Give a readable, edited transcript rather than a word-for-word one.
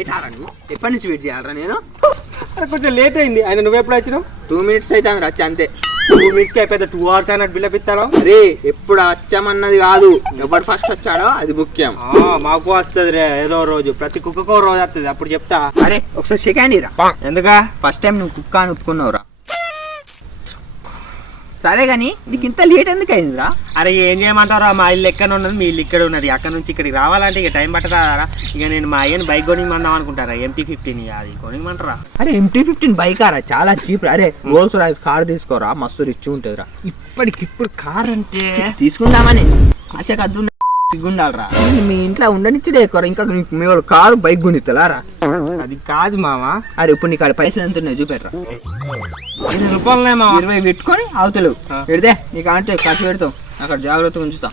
late ఆరా నువ్వు ఎప్పటి నుంచి వెయిట్ చేయాలరా నేను కొంచెం లేట్ అయింది ఆయన నువ్వు ఎప్పుడు వచ్చినావు 2 minutes అయితే వచ్చి అంతే 2 minutes కి అయిపోతే 2 hours అయినట్టు బిల్డప్ ఇస్తాను అరే ఎప్పుడు వచ్చామన్నది కాదు ఎవరు ఫస్ట్ వచ్చాడో అది ముఖ్యం మాకు వస్తుంది రే ఏదో రోజు ప్రతి కుక్కకో రోజు వస్తుంది అప్పుడు చెప్తా అరే ఒకసారి సెకండ్ ఇరా ఎందుకా ఫస్ట్ టైం నువ్వు కుక్క అని ఒప్పుకున్నావురా సరే గానీ నీకు ఇంత లేట్ ఎందుకు అయిందిరా అరే ఏం చేయమంటారా మా ఇల్లు ఎక్కడ ఉన్నది మీ ఇల్లు ఇక్కడ ఉన్నది అక్కడ నుంచి ఇక్కడికి రావాలంటే ఇక టైం పట్టదా ఇక నేను మా అయ్యని బైక్ కొనిమందాం అనుకుంటారా MT-15 అది కొనిమంటారా అరే MT-15 బైక్ ఆరా చాలా చీప్ అరే రోల్స్ రాయ్స్ కార్ తీసుకోరా మస్తు రిచ్ ఉంటుందిరా ఇప్పటికిప్పుడు కార్ అంటే తీసుకుందామని ఆశకు అద్దు సిగ్గుండాలరా మీ ఇంట్లో ఉండనిచ్చుడే ఎక్కువ ఇంకా మీ వాడు కారు బైక్ కొనిస్తారా అది కాదు మామా అరే ఇప్పుడు నీకు పైసలు ఎంత ఉన్నాయి చూపెట్టరా 5 రూపాయలున్నాయి మామ 20 పెట్టుకొని అవతలు పెడితే నీకు అంటే ఖర్చు పెడతాం అక్కడ జాగ్రత్తగా ఉంచుతా